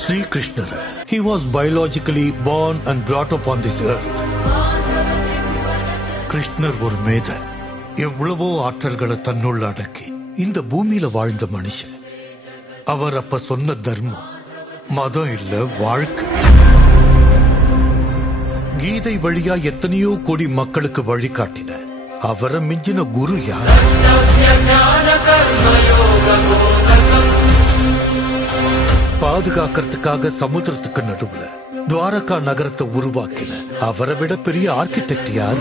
Sri Krishna, he was biologically born and brought up on this earth. கிருஷ்ணர் ஒரு மேத எவ்வளவோ ஆற்றல்களை தன்னுள்ள அடக்கி இந்த பூமியில வாழ்ந்த மனுஷன். அவர் அப்ப சொன்ன தர்மம் மதம் இல்ல, வாழ்க்கை. கீதை வழியா எத்தனையோ கோடி மக்களுக்கு வழிகாட்டின அவரை மிஞ்சின குரு யார்? பாதுகாக்கிறதுக்காக சமுத்திரத்துக்கு நடுவுல துவாரகா நகரத்தை உருவாக்கின அவரை விட பெரிய ஆர்கிடெக்ட் யார்?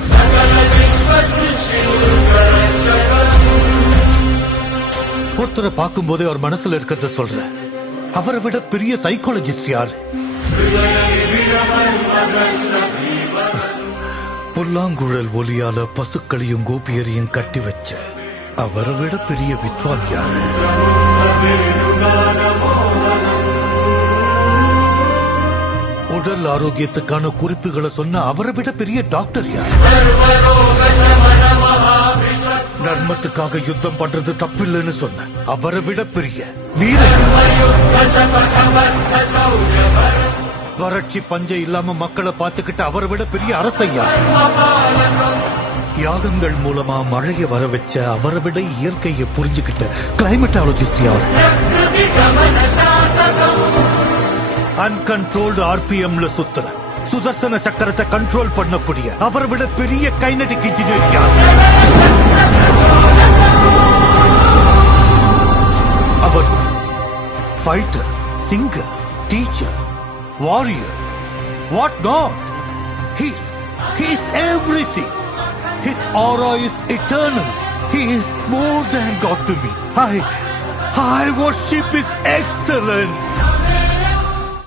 ஒருத்தரை பார்க்கும் போதே அவர் மனசுல இருக்கிறத சொல்ற அவரை விட பெரிய சைக்காலஜிஸ்ட் யார்? புல்லாங்குழல் ஒலியால பசுக்களையும் கோபியரையும் கட்டி வச்ச அவரை விட பெரிய வித்வான் யாரு? உடல் ஆரோக்கியத்துக்கான குறிப்புகளை சொன்ன அவரை விட பெரிய டாக்டர் யார்? தர்மத்துக்காக யுத்தம் பண்றது தப்பில்லைன்னு சொன்ன அவரை விட பெரிய வீரர். வறட்சி பஞ்சம் இல்லாம மக்களை பார்த்துக்கிட்டு அவரை விட பெரிய அரசையா? யாகங்கள் மூலமா மழையை வர வச்ச அவரை விட இயற்கையை புரிஞ்சுக்கிட்ட கிளைமேட்டாலஜிஸ்ட் யார்? அன்கண்ட்ரோல்டு ஆர்பிஎம்ல சுத்துற சுதர்சன சக்கரத்தை கண்ட்ரோல் பண்ணக்கூடிய அவரை விட பெரிய கைனடிக் இன்ஜினியர் யார்? அவர் fighter, singer, teacher, warrior, what not? He's everything. His aura is eternal. He is more than God to me. I worship His excellence.